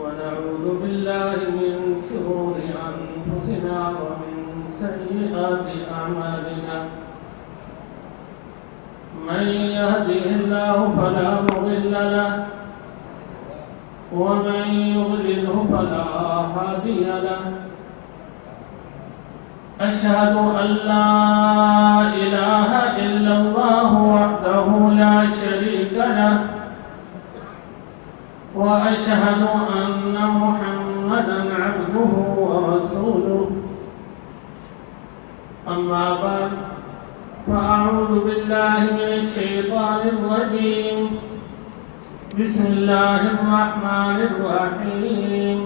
ونعوذ بالله من شرور أنفسنا ومن سيئات أعمالنا من يهده الله فلا مضل له ومن يضلله فلا هادي له أشهد أن لا إله إلا الله وحده لا شريك له وأشهد أن محمدًا عبده ورسوله أما بعد فأعوذ بالله من الشيطان الرجيم بسم الله الرحمن الرحيم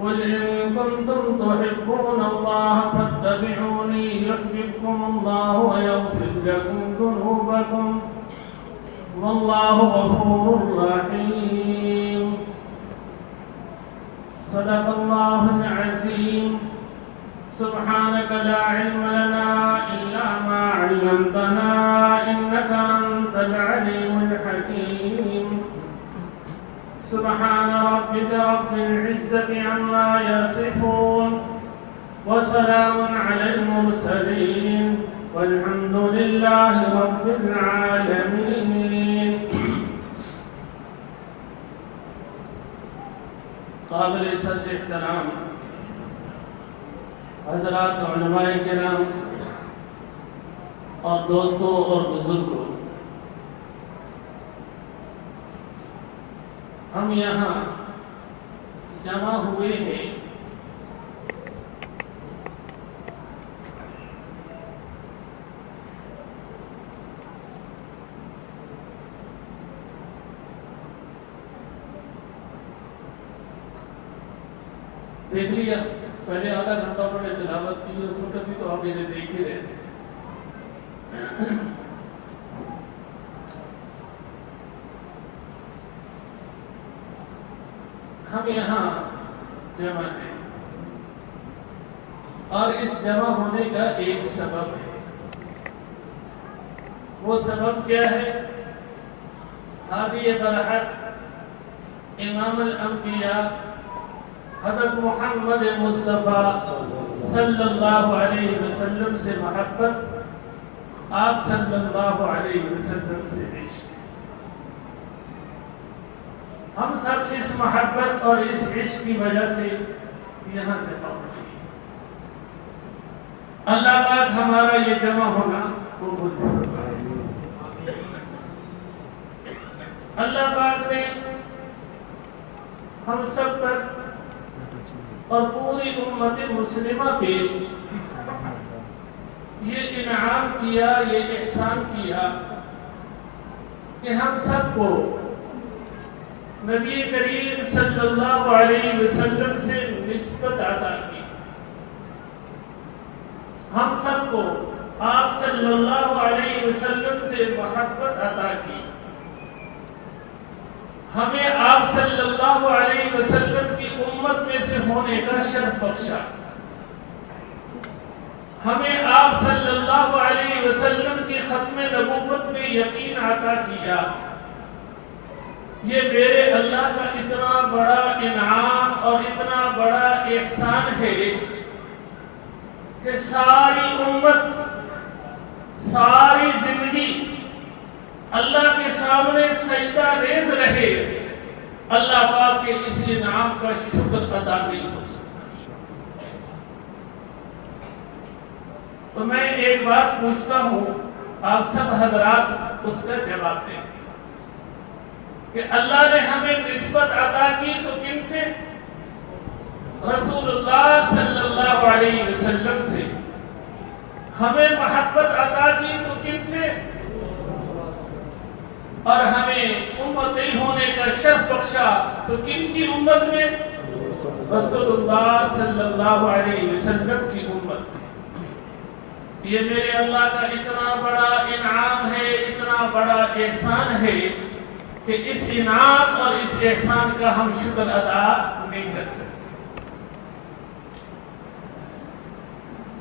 قل إن كنتم تحبون الله فاتبعوني يحببكم الله ويغفر لكم ذنوبكم والله غفور رحيم صدق الله العظيم سبحانك لا علم لنا إلا ما علمتنا إنك أنت العليم الحكيم سبحان ربك رب العزة عما يصفون وسلام على المرسلين والحمد لله رب العالمين قابل صدر احترام حضرات علماء کرام اور دوستوں اور بزرگوں، ہم یہاں جمع ہوئے ہیں دیکھ لیا پہلے آدھا گھنٹہ انہوں نے تلاوت کی اس وقت بھی تو آپ انہیں دیکھ ہی رہے تھے۔ ہم یہاں جمع ہیں اور اس جمع ہونے کا ایک سبب ہے۔ وہ سبب کیا ہے؟ ہادی برحق امام الانبیاء حضرت محمد مصطفیٰ صلی اللہ علیہ وسلم سے محبت، آپ صلی اللہ علیہ وسلم سے عشق۔ ہم سب اس محبت اور اس عشق کی وجہ سے یہاں جمع ہوئے۔ اللہ پاک ہمارا یہ جمع ہونا قبول فرمائے۔ اللہ پاک نے ہم سب پر اور پوری امت مسلمہ پہ یہ انعام کیا، یہ احسان کیا کہ ہم سب کو نبی کریم صلی اللہ علیہ وسلم سے نسبت عطا کی، ہم سب کو آپ صلی اللہ علیہ وسلم سے محبت عطا کی، ہمیں آپ صلی اللہ علیہ وسلم کی امت میں سے ہونے کا شرف بخشا، ہمیں آپ صلی اللہ علیہ وسلم کی ختم نبوت میں یقین عطا کیا۔ یہ میرے اللہ کا اتنا بڑا انعام اور اتنا بڑا احسان ہے کہ ساری امت، ساری زندگی اللہ کے سامنے سجدہ ریز رہے، اللہ پاک کے اس انعام کا شکر ادا نہیں ہو سکتا۔ تو میں ایک بات پوچھتا ہوں، آپ سب حضرات اس کا جواب دیں کہ اللہ نے ہمیں نسبت عطا کی تو کن سے؟ رسول اللہ صلی اللہ علیہ وسلم سے۔ ہمیں محبت عطا کی تو کن سے؟ اور ہمیں امتی ہونے کا شرف بخشا تو کن کی امت میں؟ رسول اللہ صلی اللہ علیہ وسلم کی امت. یہ میرے اللہ کا اتنا بڑا انعام ہے، اتنا بڑا احسان ہے کہ اس انعام اور اس احسان کا ہم شکر ادا نہیں کر سکتے.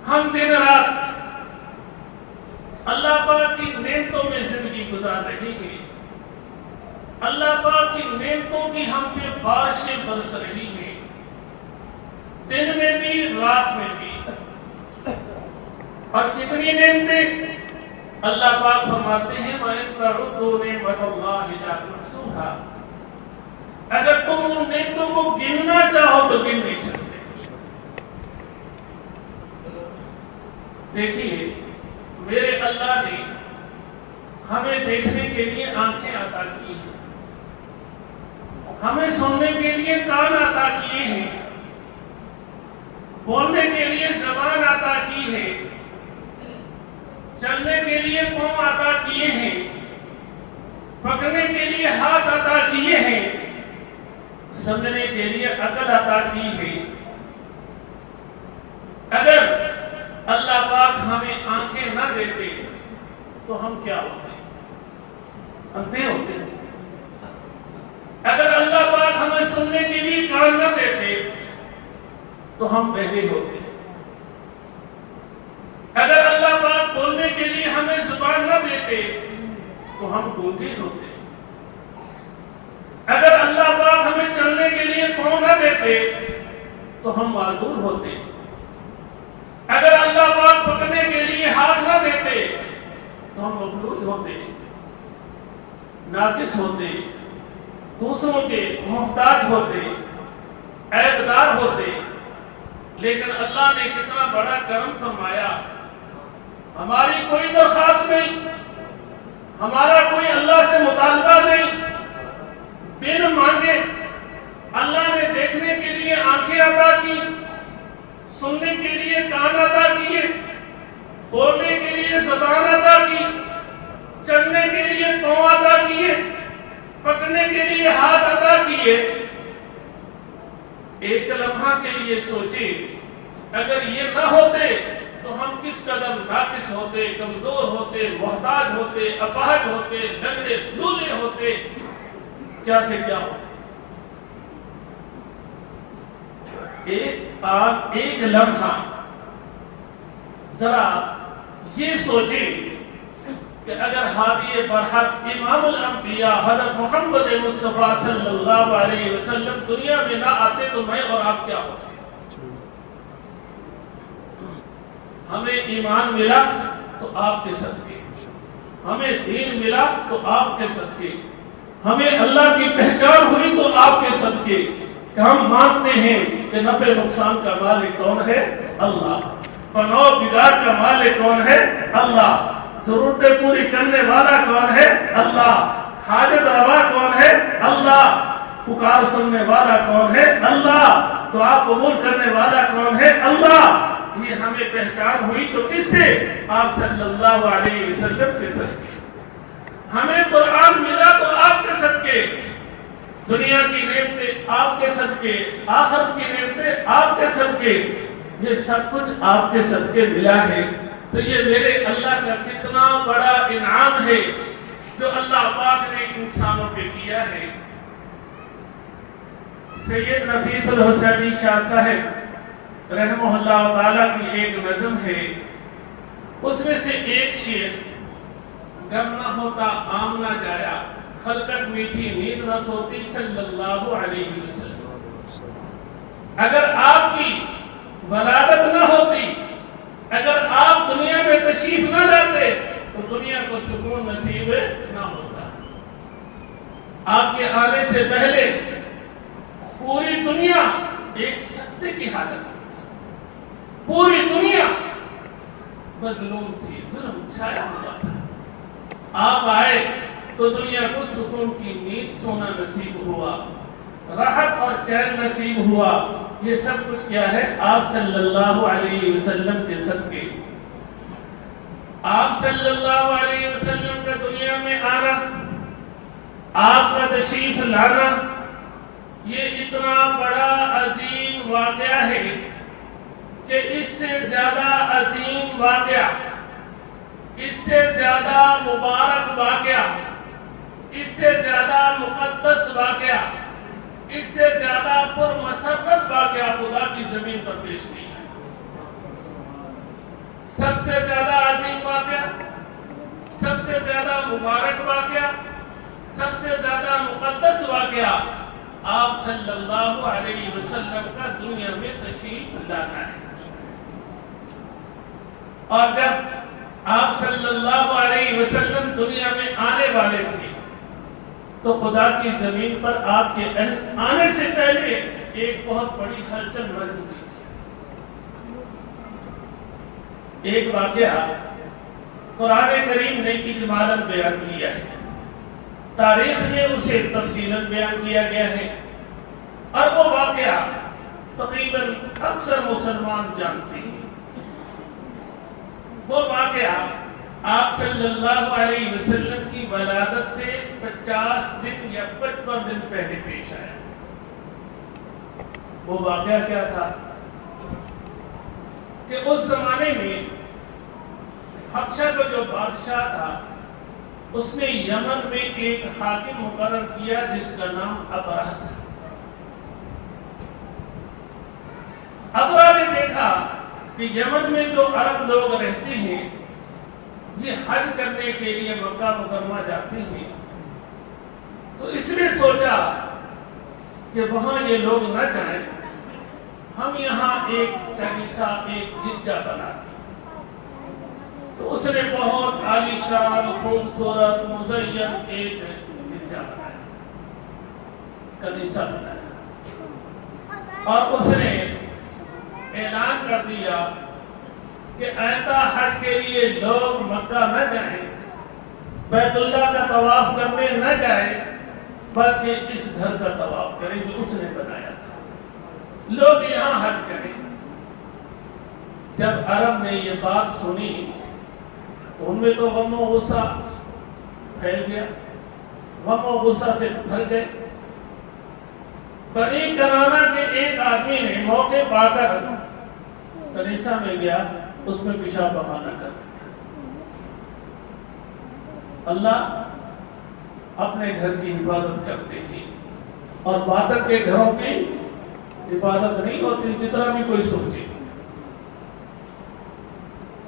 ہم دن رات اللہ پاک کی نعمتوں میں زندگی گزار رہے ہیں. اللہ پاک کی نعمتوں کی ہم پہ بارشیں برس رہی ہیں، دن میں بھی رات میں بھی. اور کتنی نعمتیں اللہ پاک فرماتے ہیں وَإِن تَعُدُّوا نِعْمَتَ اللَّهِ لَا تُحْصُوهَا. اگر تم ان نعمتوں کو گننا چاہو تو گن نہیں سکتے. دیکھیے میرے اللہ نے ہمیں دیکھنے کے لیے آنکھیں عطا کی ہیں، ہمیں سننے کے لیے کان عطا کیے ہیں، بولنے کے لیے زبان عطا کی ہے، چلنے کے لیے پاؤں عطا کیے ہیں، پکڑنے کے لیے ہاتھ عطا کیے ہیں، سمجھنے کے لیے عقل عطا کی ہے. اگر اللہ پاک ہمیں آنکھیں نہ دیتے تو ہم کیا ہوتے؟ اندھے ہوتے. اگر اللہ پاک ہمیں سننے کے لیے کان نہ دیتے تو ہم بہرے ہوتے. اگر اللہ پاک بولنے کے لیے ہمیں زبان نہ دیتے تو ہم گونگے ہوتے. اگر اللہ پاک ہمیں چلنے کے لیے پاؤں نہ دیتے تو ہم معذور ہوتے. اگر اللہ پاک پکڑنے کے لیے ہاتھ نہ دیتے تو ہم مفلوج ہوتے، ناقص ہوتے، دوسروں کے محتاج ہوتے، عیبدار ہوتے. لیکن اللہ نے کتنا بڑا کرم فرمایا. ہماری کوئی درخواست نہیں، ہمارا کوئی اللہ سے مطالبہ نہیں، بن مانگے اللہ نے دیکھنے کے لیے آنکھیں عطا کی، سننے کے لیے کان عطا کیے، بولنے کے لیے زبان عطا کی، چلنے کے لیے پاؤں عطا کیے، پکڑنے کے لیے ہاتھ عطا کیے. ایک لمحہ کے لیے سوچے اگر یہ نہ ہوتے تو ہم کس قدر ناقص ہوتے، کمزور ہوتے، محتاج ہوتے، اپاہج ہوتے، لنگڑے لولے ہوتے، کیا سے کیا ہوتے. ایک لمحہ ذرا یہ سوچیں کہ اگر ہادی برحق امام الانبیاء حضرت محمد مصطفیٰ صلی اللہ علیہ وسلم دنیا میں نہ آتے تو میں اور آپ کیا ہوتے. ہمیں ایمان ملا تو آپ کے صدقے، ہمیں دین ملا تو آپ کے صدقے، ہمیں اللہ کی پہچان ہوئی تو آپ کے صدقے کہ ہم مانتے ہیں کہ نفع نقصان کا مالک کون ہے؟ اللہ. بناؤ بگاڑ کا مالک کون ہے؟ اللہ. ضرورتیں پوری کرنے والا کون ہے؟ اللہ. حاجت روا کون ہے؟ اللہ. پکار سننے والا کون ہے؟ اللہ. دعا قبول کرنے والا کون ہے؟ اللہ. یہ ہمیں پہچان ہوئی تو کس سے؟ آپ صلی اللہ علیہ وسلم کے صدقے. ہمیں قرآن ملا تو آپ کے صدقے، دنیا کی نعمتیں آپ کے صدقے، آخرت کی نعمتیں آپ کے صدقے، یہ سب کچھ آپ کے صدقے ملا ہے. تو یہ میرے اللہ کا کتنا بڑا انعام ہے جو اللہ پاک نے انسانوں پہ کیا ہے. سید نفیس الحسینی شاہ صاحب رحمہ اللہ تعالیٰ کی ایک نظم ہے، اس میں سے ایک شعر غم نہ ہوتا عام نہ جایا، خلقت میٹھی نیند نہ سوتی صلی اللہ علیہ وسلم. اگر آپ کی ولادت نہ ہوتی، اگر آپ دنیا میں تشریف نہ لاتے تو دنیا کو سکون نصیب نہ ہوتا. آپ کے آنے سے پہلے پوری دنیا ایک سکتے کی حالت تھی، پوری دنیا مظلوم تھی، ظلم چھایا ہوا تھا. آپ آئے تو دنیا کو سکون کی نیند سونا نصیب ہوا، راحت اور چین نصیب ہوا. یہ سب کچھ کیا ہے؟ آپ صلی اللہ علیہ وسلم کے صدقے. آپ صلی اللہ علیہ وسلم کا دنیا میں آنا، آپ کا تشریف لانا، یہ اتنا بڑا عظیم واقعہ ہے کہ اس سے زیادہ عظیم واقعہ، اس سے زیادہ مبارک واقعہ، اس سے زیادہ مقدس واقعہ، اس سے زیادہ پرمسرت واقعہ خدا کی زمین پر پیش نہیں ہے۔ سب سے زیادہ عظیم واقعہ، سب سے زیادہ مبارک واقعہ، سب سے زیادہ مقدس واقعہ آپ صلی اللہ علیہ وسلم کا دنیا میں تشریف لانا ہے۔ اور جب آپ صلی اللہ علیہ وسلم دنیا میں آنے والے تھے تو خدا کی زمین پر آپ کے آنے سے پہلے ایک بہت بڑی ہلچل مچ چکی تھی۔ ایک واقعہ قرآن کریم نے اجمالاً بیان کیا ہے، تاریخ میں اسے تفصیلاً بیان کیا گیا ہے، اور وہ واقعہ تقریباً اکثر مسلمان جانتے ہیں۔ وہ واقعہ آپ صلی اللہ علیہ وسلم کی ولادت سے 50 دن یا 55 دن پہلے پیش آیا۔ وہ واقعہ کیا تھا کہ اس زمانے میں حبشہ کا جو بادشاہ تھا اس نے یمن میں ایک حاکم مقرر کیا جس کا نام ابرہ تھا۔ ابرہ نے دیکھا کہ یمن میں جو عرب لوگ رہتے ہیں یہ حج کرنے کے لیے مکہ مکرمہ جاتے ہیں، تو اس نے سوچا کہ وہاں یہ لوگ نہ جائیں، ہم یہاں ایک کنیسہ، ایک گرجا بنا دیں۔ تو اس نے بہت عالی شان، خوبصورت، مزین ایک گرجا بنایا، کنیسہ بنایا، اور اس نے اعلان کر دیا کہ آئندہ حج کے لیے لوگ مکہ نہ جائیں، بیت اللہ کا طواف کرنے نہ جائیں، بلکہ اس گھر کا طواف کریں جو اس نے بنایا تھا، لوگ یہاں حج کریں۔ جب عرب نے یہ بات سنی تو ان میں تو غم و غصہ پھیل گیا، غم و غصہ سے بھر گئے۔ بنی کنانہ کے ایک آدمی نے موقع پا کر کنیسہ میں گیا، اس میں پیشاب بہانا کر دیا۔ اللہ اپنے گھر کی حفاظت کرتے ہیں، اور باطل کے گھروں کی حفاظت نہیں ہوتی جتنا بھی کوئی سوچے۔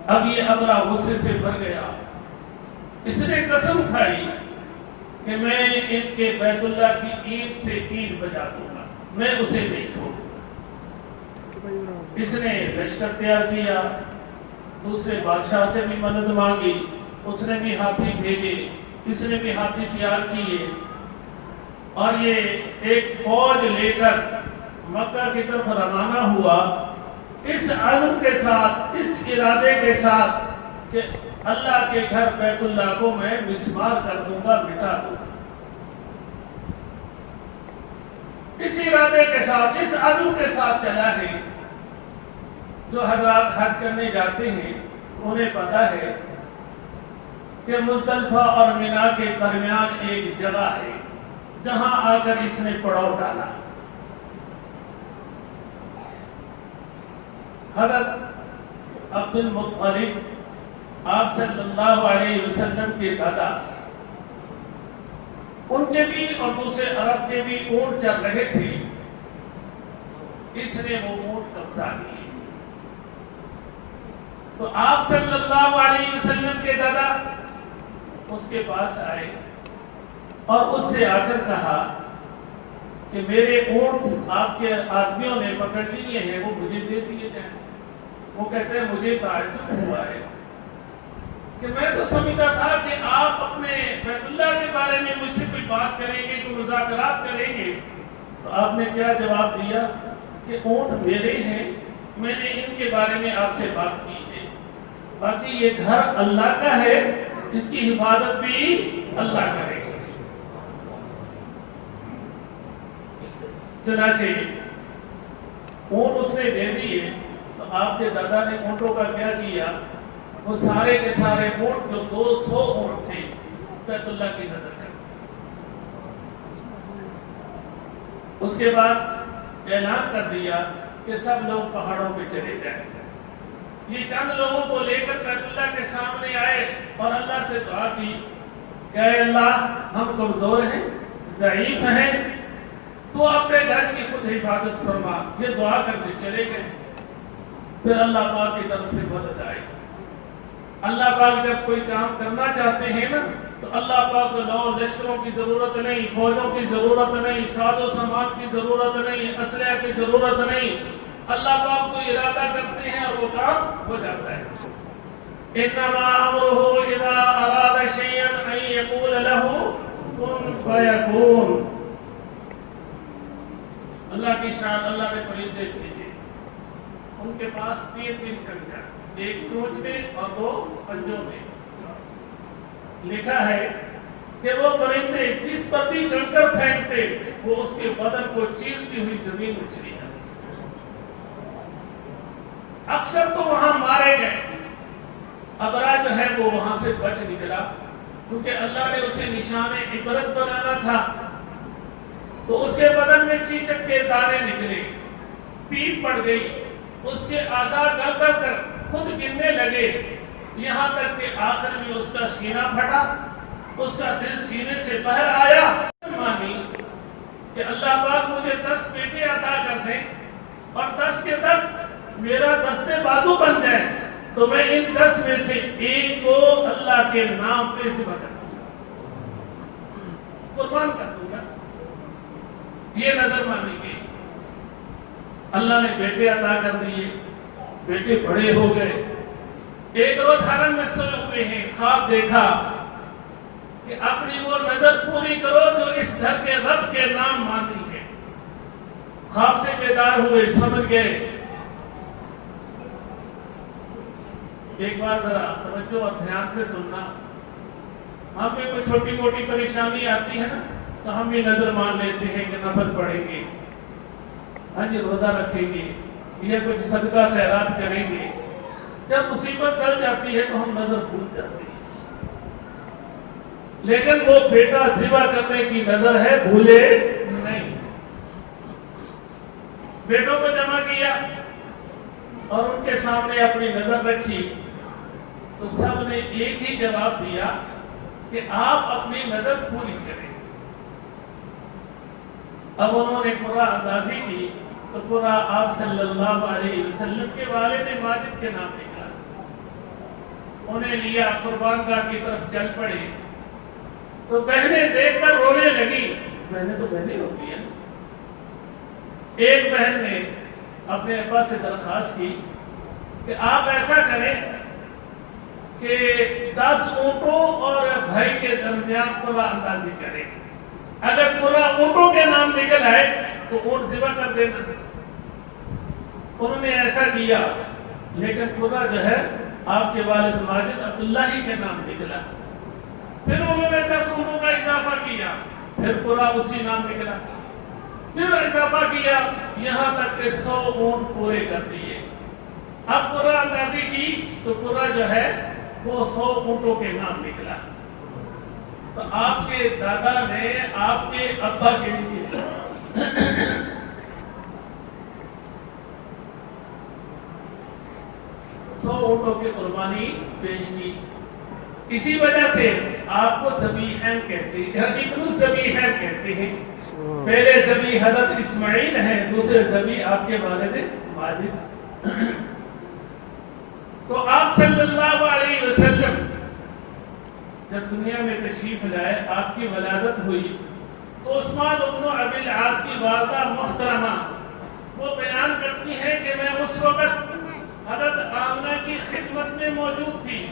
اب یہ ابرہ غصے سے بھر گیا، اس نے قسم کھائی کہ میں ان کے بیت اللہ کی اینٹ سے اینٹ بجا دوں گا، میں اسے نہیں چھوڑوں گا۔ اس نے لشکر تیار کیا، دوسرے بادشاہ سے بھی مدد مانگی، اس نے بھی ہاتھی بھیجے، اس نے بھی ہاتھی تیار کیے، اور یہ ایک فوج لے کر مکہ کی طرف روانہ ہوا، اس عزم کے ساتھ، اس ارادے کے ساتھ کہ اللہ کے گھر بیت اللہ کو میں مسمار کر دوں گا، مٹا دوں گا۔ اس ارادے کے ساتھ، اس عزم کے ساتھ چلا ہے۔ جو حضرات حج کرنے جاتے ہیں انہیں پتا ہے کہ مزدلفہ اور مینا کے درمیان ایک جگہ ہے جہاں آ کر اس نے پڑاؤ ڈالا۔ حضرت عبد المطلب آپ صلی اللہ علیہ وسلم کے دادا، ان کے بھی اور دوسرے عرب کے بھی اونٹ چل رہے تھے، اس نے وہ اونٹ قبضہ لیے۔ تو آپ صلی اللہ علیہ وسلم کے دادا اس کے پاس آئے اور اس سے آ کر کہا کہ میرے اونٹ آپ کے آدمیوں نے پکڑ لیے ہیں، وہ مجھے دے دیے جائیں۔ وہ کہتے ہیں مجھے تعجب ہوا ہے کہ میں تو سمجھتا تھا کہ آپ اپنے بیت اللہ کے بارے میں مجھ سے کوئی بات کریں گے، کوئی مذاکرات کریں گے۔ تو آپ نے کیا جواب دیا کہ اونٹ میرے ہیں، میں نے ان کے بارے میں آپ سے بات کی ہے، باقی یہ گھر اللہ کا ہے، اس کی حفاظت بھی اللہ کرے گا۔ چنانچہ اونٹ اس نے دے دیے، تو آپ کے دادا نے اونٹوں کا کیا کیا، وہ سارے کے سارے اونٹ جو 200 اونٹ تھے بیت اللہ کی نظر کر اس کے بعد اعلان کر دیا کہ سب لوگ پہاڑوں پہ چلے جائیں. یہ چند لوگوں کو لے کر بیت اللہ کے سامنے آئے اور اللہ سے دعا کی کہ اے اللہ ہم کمزور ہیں، ضعیف ہیں، تو اپنے گھر کی خود حفاظت فرما. یہ دعا کر کے چلے گئے. پھر اللہ پاک کی طرف سے مدد آئی. اللہ پاک جب کوئی کام کرنا چاہتے ہیں نا تو اللہ پاک کو لو لشکروں کی ضرورت نہیں، فوجوں کی ضرورت نہیں، ساز و سامان کی ضرورت نہیں، اسلحہ کی ضرورت نہیں. اللہ پاک تو ارادہ کرتے ہیں اور وہ کام ہو جاتا ہے. انما امرہ اذا اراد شیئا ان یقول لہ کن فیکون. اللہ کی شان. اللہ نے پرندے بھیجے، ان کے پاس 3 کنکر، ایک چونچ میں اور 2 پنجوں میں. لکھا ہے کہ وہ پرندے جس پر بھی کنکر پھینکتے وہ اس کے بدن کو چیرتی ہوئی زمین میں چلی جاتی. اکثر تو وہاں مارے گئے. ابرا جو ہے وہ وہاں سے بچ نکلا کیونکہ اللہ نے اسے نشان عبرت بنانا تھا. تو اس کے بدن میں چیچک کے دانے نکلے، پیٹ پڑ گئی، اس کے اعضاء گل گل کر خود گرنے لگے، یہاں تک کہ آخر میں اس کا سینہ پھٹا، اس کا دل سینے سے باہر آیا. مانی کہ اللہ پاک مجھے 10 بیٹے عطا کر دیں اور 10 کے 10 میرا دستے بازو بن جائے تو میں ان 10 میں سے ایک کو اللہ کے نام پہ ذبح کر دوں گا، قربان کر دوں گا. یہ نظر مانی گئی. اللہ نے بیٹے عطا کر دیے. بیٹے بڑے ہو گئے. ایک روز حرم میں سوئے ہوئے ہیں، خواب دیکھا کہ اپنی وہ نظر پوری کرو جو اس گھر کے رب کے نام مانتی ہے. خواب سے بیدار ہوئے، سمجھ گئے. ایک بار ذرا توجہ اور دھیان سے سننا. ہم میں کوئی چھوٹی موٹی پریشانی آتی ہے نا تو ہم بھی نظر مان لیتے ہیں کہ نفل پڑھیں گے، ہاں جی روزہ رکھیں گے یا کچھ صدقہ خیرات کریں گے. جب مصیبت ٹل جاتی ہے تو ہم نظر بھول جاتے ہیں. لیکن وہ بیٹا ذبح کرنے کی نظر ہے، بھولے نہیں. بیٹوں کو جمع کیا اور ان کے سامنے اپنی نظر رکھی تو سب نے ایک ہی جواب دیا کہ آپ اپنی نظر پوری کریں. اب انہوں نے پورا اندازی کی تو پورا آپ صلی اللہ علیہ وسلم کے والد ماجد کے نام نکلا. انہیں لیا، قربان گاہ کی طرف چل پڑے تو بہنیں دیکھ کر رونے لگی. بہنیں تو بہنیں ہوتی ہیں. ایک بہن نے اپنے ابا سے درخواست کی کہ آپ ایسا کریں کہ 10 اونٹوں اور بھائی کے درمیان پورا اندازی کریں. اگر پورا اونٹوں کے نام نکل آئے تو اونٹ ذبح کر دینا. انہوں نے ایسا کیا لیکن پورا جو ہے آپ کے والد ماجد عبداللہ ہی کے نام نکلا. پھر انہوں نے 10 اونٹوں کا اضافہ کیا، پھر پورا اسی نام نکلا. پھر اضافہ کیا یہاں تک کہ 100 اونٹ پورے کر دیے. اب پورا اندازی کی تو پورا جو ہے وہ 100 اونٹوں کے نام نکلا. تو آپ کے دادا نے آپ کے ابا کے لیے 100 اونٹوں کی قربانی پیش کی. اسی وجہ سے آپ کو ذبیحین کہتے ہیں، ابن الذبیحین کہتے ہیں. پہلے ذبی حضرت اسماعیل ہیں، دوسرے ذبی آپ کے والد ماجد. تو آپ صلی اللہ علیہ وسلم جب دنیا میں تشریف لائے، آپ کی ولادت ہوئی تو عثمان بن ابی العاص کی والدہ محترمہ وہ بیان کرتی ہے کہ میں اس وقت حضرت آمنہ کی خدمت میں موجود تھی.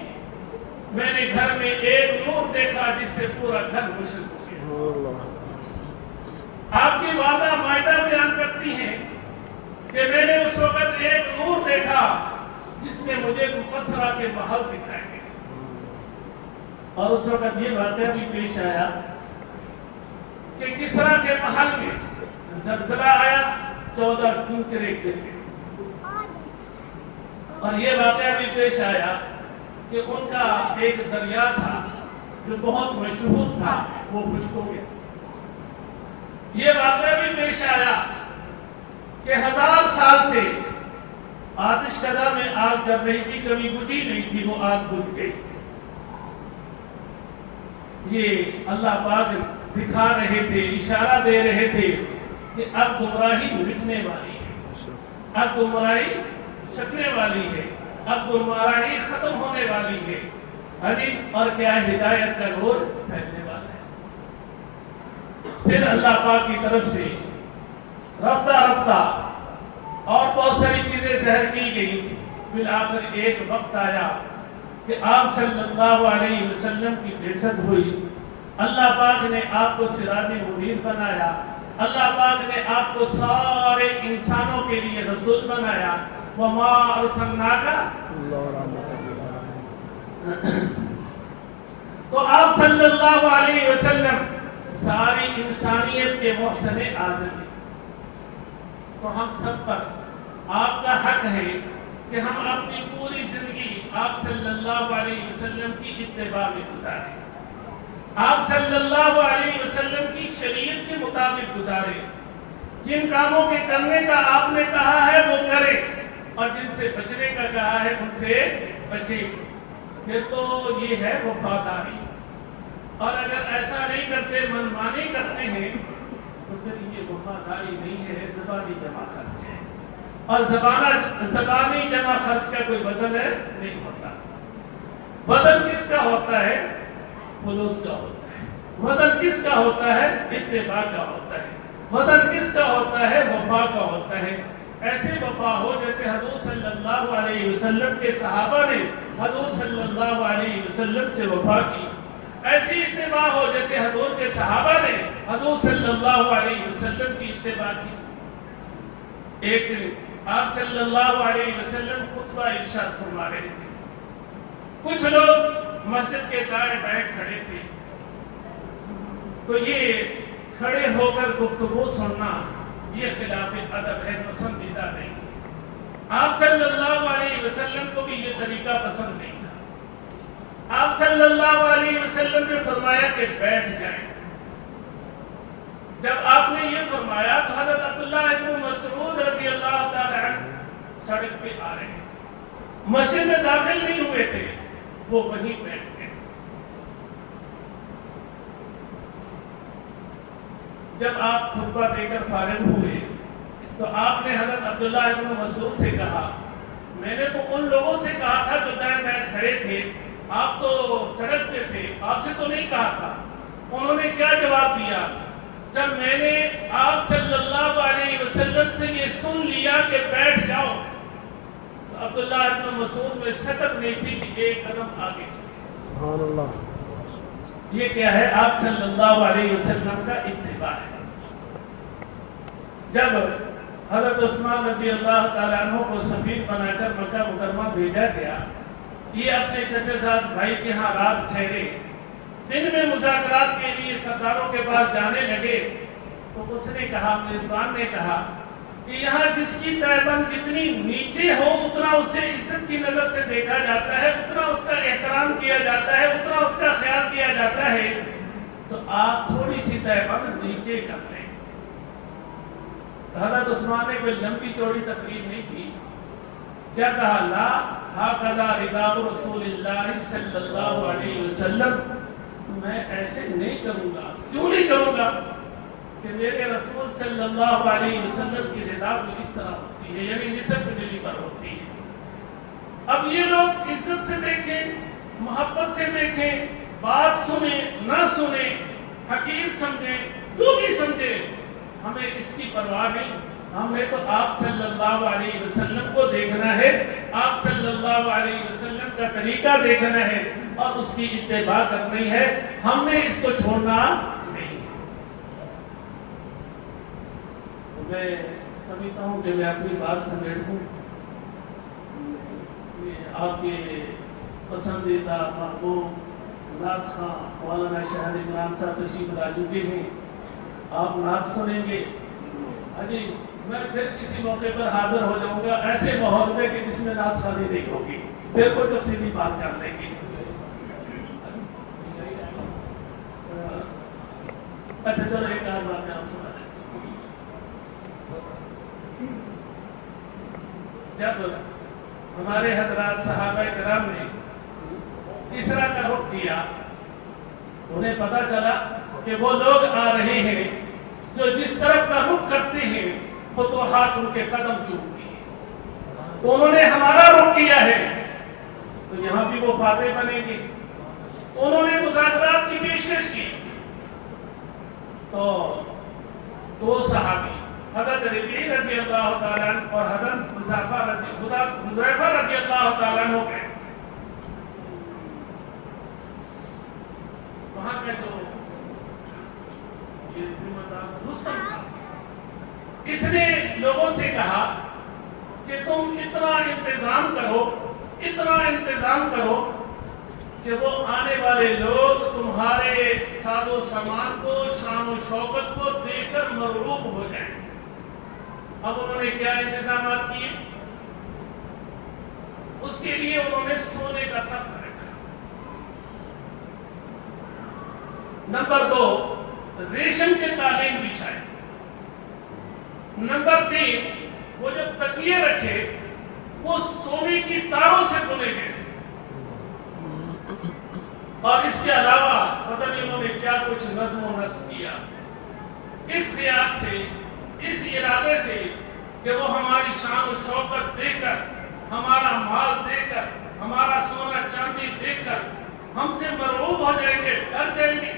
میں نے گھر میں ایک نور دیکھا جس سے پورا گھر مشرق ہو گیا. آپ کی والدہ مائدہ بیان کرتی ہیں کہ میں نے اس وقت ایک نور دیکھا جس میں مجھے بصرہ کے محل دکھائے گئے. اور اس وقت یہ واقعہ بھی پیش آیا کہ کسرا کے محل میں زلزلہ آیا، 14 کنکریں گر گئے. اور یہ واقعہ بھی پیش آیا کہ ان کا ایک دریا تھا جو بہت مشہور تھا، وہ خشک ہو گیا. یہ واقعہ بھی پیش آیا کہ 1000 سال سے آتش کدہ میں آگ جل رہی تھی، کبھی بجھی نہیں تھی، وہ آگ بجھ گئی۔ یہ اللہ پاک دکھا رہے تھے، اشارہ دے رہے تھے کہ اب گمراہی مٹنے والی ہے، اب گمراہی چھٹنے والی ہے، اب گمراہی ختم ہونے والی ہے، اور کیا ہدایت کا نور پھیلنے والا ہے۔ پھر اللہ پاک کی طرف سے رفتہ رفتہ اور بہت ساری چیزیں ظاہر کی گئی۔ بالآخر ایک وقت آیا کہ آپ صلی اللہ علیہ وسلم کی بعثت ہوئی، اللہ پاک نے آپ کو سراج منیر بنایا، اللہ پاک نے آپ کو سارے انسانوں کے لیے رسول بنایا۔ وما ارسلناک تو آپ صلی اللہ علیہ وسلم ساری انسانیت کے محسن اعظم ہیں۔ تو ہم سب پر آپ کا حق ہے کہ ہم اپنی پوری زندگی آپ صلی اللہ علیہ وسلم کی اتباع میں گزاریں، آپ صلی اللہ علیہ وسلم کی شریعت کے مطابق گزاریں، جن کاموں کے کرنے کا آپ نے کہا ہے وہ کریں، اور جن سے بچنے کا کہا ہے ان سے بچیں۔ پھر تو یہ ہے وفاداری، اور اگر ایسا نہیں کرتے، منمانی کرتے ہیں، تو پھر یہ وفاداری نہیں ہے، زبانی جمع خرچ ہے، اور زبانی جمع خرچ کا کوئی وزن نہیں ہوتا۔ وزن کس کا ہوتا ہے؟ خلوص کا ہوتا ہے۔ وزن کس کا ہوتا ہے؟ اتباع کا ہوتا ہے۔ وزن کس کا ہوتا ہے؟ وفا کا ہوتا ہے۔ ایسے وفا ہو جیسے حضور صلی اللہ علیہ وسلم کے صحابہ نے حضور صلی اللہ علیہ وسلم سے وفا کی، ایسی اتباع ہو جیسے حضور کے صحابہ نے حضور صلی اللہ علیہ وسلم کی اتباع کی۔ ایک دن آپ صلی اللہ علیہ وسلم خطبہ ارشاد فرما رہے تھے، کچھ لوگ مسجد کے دائیں بائیں کھڑے تھے، تو یہ کھڑے ہو کر گفتگو سننا یہ خلاف ادب ہے، پسندیدہ نہیں۔ آپ صلی اللہ علیہ وسلم کو بھی یہ طریقہ پسند نہیں تھا۔ آپ صلی اللہ علیہ وسلم نے فرمایا کہ بیٹھ جائیں۔ جب آپ نے یہ فرمایا تو حضرت عبداللہ ابن مسعود رضی اللہ تعالی عنہ سڑک پہ آ رہے تھے، مسجد میں داخل نہیں ہوئے تھے، وہ وہیں بیٹھ گئے۔ جب آپ خطبہ دے کر فارغ ہوئے تو آپ نے حضرت عبداللہ ابن مسعود سے کہا، میں نے تو ان لوگوں سے کہا تھا جو دائیں بائیں کھڑے تھے، آپ تو سڑک پہ تھے، آپ سے تو نہیں کہا تھا۔ انہوں نے کیا جواب دیا؟ جب میں نے آپ صلی اللہ علیہ وسلم سے یہ سن لیا کہ بیٹھ جاؤ، تو عبداللہ ابن مسعود میں سکت نہیں تھی کہ ایک قدم آگے چلے۔ سبحان اللہ۔ یہ کیا ہے؟ آپ صلی اللہ علیہ وسلم کا اتباع ہے۔ جب حضرت عثمان رضی اللہ تعالیٰ عنہ کو سفیر بنا کر مکہ مکرمہ بھیجا گیا، یہ اپنے چچا زاد بھائی کے ہاں رات ٹھہرے، دن میں مذاکرات کے لیے سرداروں کے پاس جانے لگے، تو اس نے کہا، میزبان نے کہا کہ یہاں جس کی تہبند جتنی نیچے ہو اتنا اسے عزت کی نظر سے دیکھا جاتا ہے، اتنا اس کا احترام کیا جاتا ہے، اتنا اس کا خیال کیا جاتا ہے، تو آپ تھوڑی سی تہبند نیچے کر لیں۔ حضرت عثمان نے کوئی لمبی چوڑی تقریر نہیں کی، کیا کہا؟ لا ہاکذا رضا رسول اللہ صلی اللہ علیہ وسلم، میں ایسے نہیں کروں گا۔ کیوں نہیں کروں گا؟ کہ میرے رسول صلی اللہ علیہ وسلم کی رضا تو اس طرح ہوتی ہے، یعنی نسب دلی پر ہوتی ہے۔ اب یہ لوگ عزت سے دیکھیں، محبت سے دیکھیں، بات سنیں نہ سنیں، حقیر سمجھیں جو بھی سمجھیں، ہمیں اس کی پرواہ نہیں۔ ہمیں تو آپ صلی اللہ علیہ وسلم کو دیکھنا ہے، آپ صلی اللہ علیہ وسلم کا طریقہ دیکھنا ہے اور اس کی اتباع کرنی ہے، ہم نے اس کو چھوڑنا نہیں۔ میں سمجھتا ہوں کہ میں اپنی بات سمیٹ دوں۔ آپ کے پسندیدہ محبوب نعت خواں مولانا شاہد عمران صاحب تشریف لا چکے ہیں، آپ نعت سنیں گے۔ حجی میں پھر کسی موقع پر حاضر ہو جاؤں گا ایسے ماحول میں کہ جس میں نعت خوانی نہیں ہوگی، پھر کوئی تفصیلی بات کر لیں گے۔ اچھا چلو ایک آدھ بات آپ سنا دیں۔ جب ہمارے حضرات صحابہ کرام نے تیسرا کا رخ کیا، انہیں پتا چلا کہ وہ لوگ آ رہے ہیں جو جس طرف کا رخ کرتے ہیں فتوحات ان کے قدم چومتی ہیں، تو انہوں نے ہمارا رخ کیا ہے تو یہاں بھی وہ فاتح بنیں گے، تو انہوں نے مذاکرات کی پیشکش کی۔ تو دو صحابی حضرت ربیع رضی اللہ تعالیٰ عنہ اور حضرت حذیفہ رضی اللہ تعالیٰ عنہ کے وہاں کا جو یہ ذمہ دار رستم تھا، اس نے لوگوں سے کہا کہ تم اتنا انتظام کرو کہ وہ آنے والے لوگ تمہارے ساز و سامان کو، شان و شوکت کو دیکھ کر مرعوب ہو جائیں۔ اب انہوں نے کیا انتظامات کیے؟ اس کے لیے انہوں نے سونے کا تخت رکھا۔ نمبر 2، ریشم کے قالین بچھائے۔ نمبر 3، وہ جو تکیے رکھے وہ سونے کی تاروں سے بنے گئے تھے، اور اس کے علاوہ پتہ نہیں انہوں نے کیا کچھ نظم و نسق کیا، اس خیال سے، اس ارادے سے کہ وہ ہماری شان و شوکت دیکھ کر، ہمارا مال دیکھ کر، ہمارا سونا چاندی دیکھ کر ہم سے مرعوب ہو جائیں گے، ڈر جائیں گے۔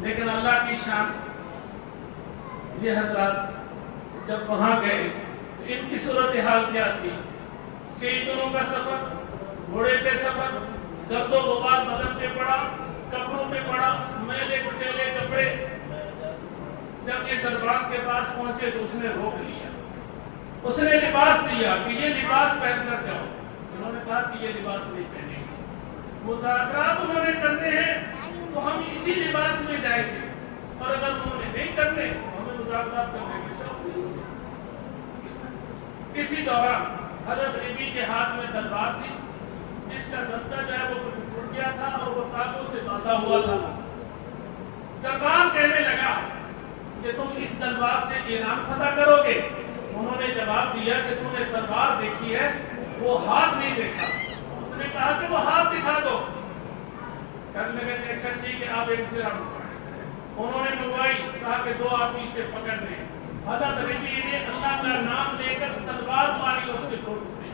لیکن اللہ کی شان، یہ حضرات جب وہاں گئے تو ان کی صورتحال کیا تھی؟ کئی دنوں کا سفر، گھوڑے پہ سفر، گرد و غبار بدن پہ پڑا، کپڑوں پہ پڑا، میلے کٹیلے کپڑے۔ جب یہ دربار کے پاس پہنچے تو اس نے روک لیا، اس نے لباس دیا کہ یہ لباس پہن کر جاؤ۔ انہوں نے کہا کہ یہ لباس نہیں پہنے گے، مذاکرات انہوں نے کرنے ہیں تو ہم اسی لباس میں جائیں گے، اور اگر انہوں نے نہیں کرنے تو ہمیں مذاکرات کرنے کی شوق نہیں۔ اسی دوران حضرت ربیع کے ہاتھ میں تلوار تھی، جس کا دستہ جو ہے وہ کچھ ٹوٹ گیا تھا اور وہ تاگوں سے باندھا ہوا تھا۔ دربار کہنے لگا کہ تم اس تلوار سے ایران فتح کرو گے؟ انہوں نے جواب دیا کہ تم نے تلوار دیکھی ہے، وہ ہاتھ نہیں دیکھا۔ اس نے کہا کہ وہ ہاتھ دکھا دو۔ کرنے لگے کہ اچھا ٹھیک ہے، آپ ایک سے رام پڑھیں۔ انہوں نے منگوائی، کہا کہ 2 آدمی سے پکڑ لیں۔ حضرت ربیع نے اللہ کا نام لے کر تلوار ماری، اس کے 2 ٹکڑے۔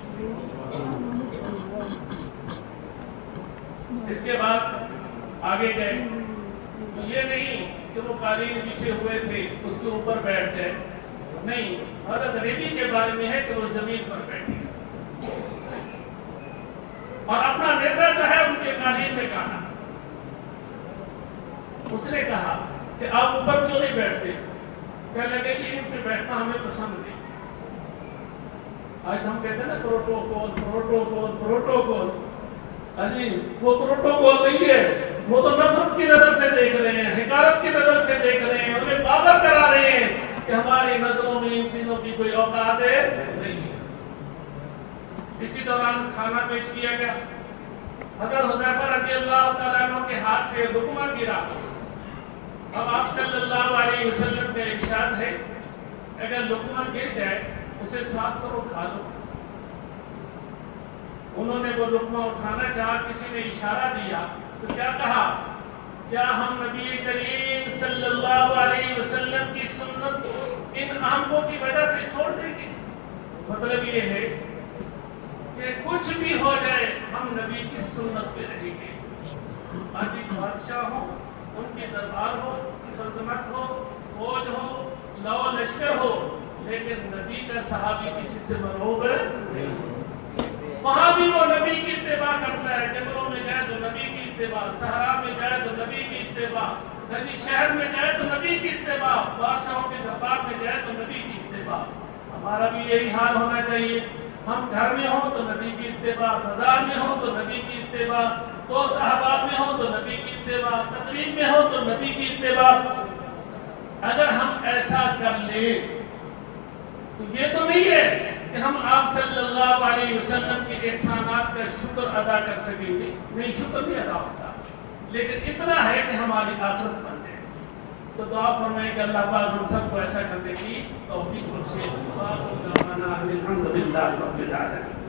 اس کے بعد آگے گئے تو یہ نہیں کہ وہ قالین بچھے ہوئے تھے اس کے اوپر بیٹھ گئے، نہیں، حضرت ربیع کے بارے میں ہے کہ وہ زمین پر بیٹھے اور اپنا نیزہ جو ہے ان کے قالین میں کاٹا۔ اس نے کہا کہ آپ اوپر کیوں نہیں بیٹھتے؟ کہنے لگے کہ ان پہ بیٹھنا ہمیں پسند نہیں۔ آج ہم کہتے ہیں نا پروٹوکول، جی وہ پروٹوکول نہیں ہے، وہ تو نفرت کی نظر سے دیکھ رہے ہیں، حقارت کی نظر سے دیکھ رہے ہیں، ہمیں باور کرا رہے ہیں کہ ہماری نظروں میں ان چیزوں کی کوئی اوقات ہے نہیں ہے۔ اسی دوران کھانا پیش کیا گیا، حضرت حذیفہ رضی اللہ تعالیٰ عنہ کے ہاتھ سے لقمہ گرا۔ اب آپ صلی اللہ علیہ وسلم کا ارشاد ہے اگر لقمہ گر جائے اسے صاف کرو، کھا لو۔ انہوں نے وہ لقمہ اٹھانا چاہا، کسی نے اشارہ دیا تو کیا کہا؟ کیا ہم نبی کریم صلی اللہ علیہ وسلم کی سنت ان آنکھوں کی وجہ سے چھوڑ دیں گے؟ مطلب یہ ہے کہ کچھ بھی ہو جائے ہم نبی کی سنت پہ رہیں گے۔ آج بادشاہ ہو، ان کے دربار ہو، سلطنت ہو، فوج ہو، لو لشکر ہو، لیکن نبی کا صحابی کسی سے مرعوب نہیں۔ وہاں بھی وہ نبی کی اتباع کرتا ہے، جنگلوں میں جائے تو نبی کی اتباع، صحرا میں جائے تو نبی کی اتباع، شہر میں جائے تو نبی کی اتباع، بادشاہوں کے دربار میں جائے تو نبی کی اتباع۔ ہمارا بھی یہی حال ہونا چاہیے، ہم گھر میں ہوں تو نبی کی اتباع، بازار میں ہوں تو نبی کی اتباع، دوست احباب میں ہوں تو نبی کی اتباع، تقریب میں ہوں تو نبی کی اتباع۔ اگر ہم ایسا کر لیں تو یہ تو نہیں ہے کہ ہم آپ صلی اللہ علیہ وسلم کے احسانات کا شکر ادا کر سکیں گے، نہیں، شکر نہیں ادا ہوتا، لیکن اتنا ہے کہ ہماری آخرت بن جائے۔ تو دعا فرمائیں کہ اللہ پاک ہم سب کو ایسا کرنے کی توفیق بخشے۔ للہ رب العالمین۔